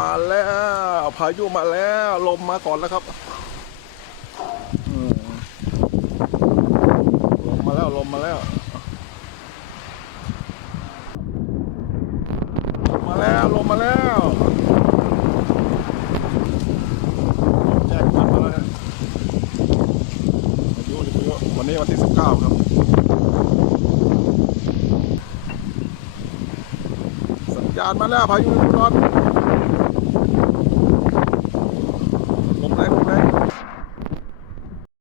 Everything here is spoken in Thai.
มาแล้วพายุมาแล้วลมมาก่อนแล้วครับลมมาแล้วลมมาแล้วลมมาแล้วลมมาแล้วแจ้งมาแล้วพายุวันนี้วันที่19ครับสัญญาณมาแล้วพายุร้อน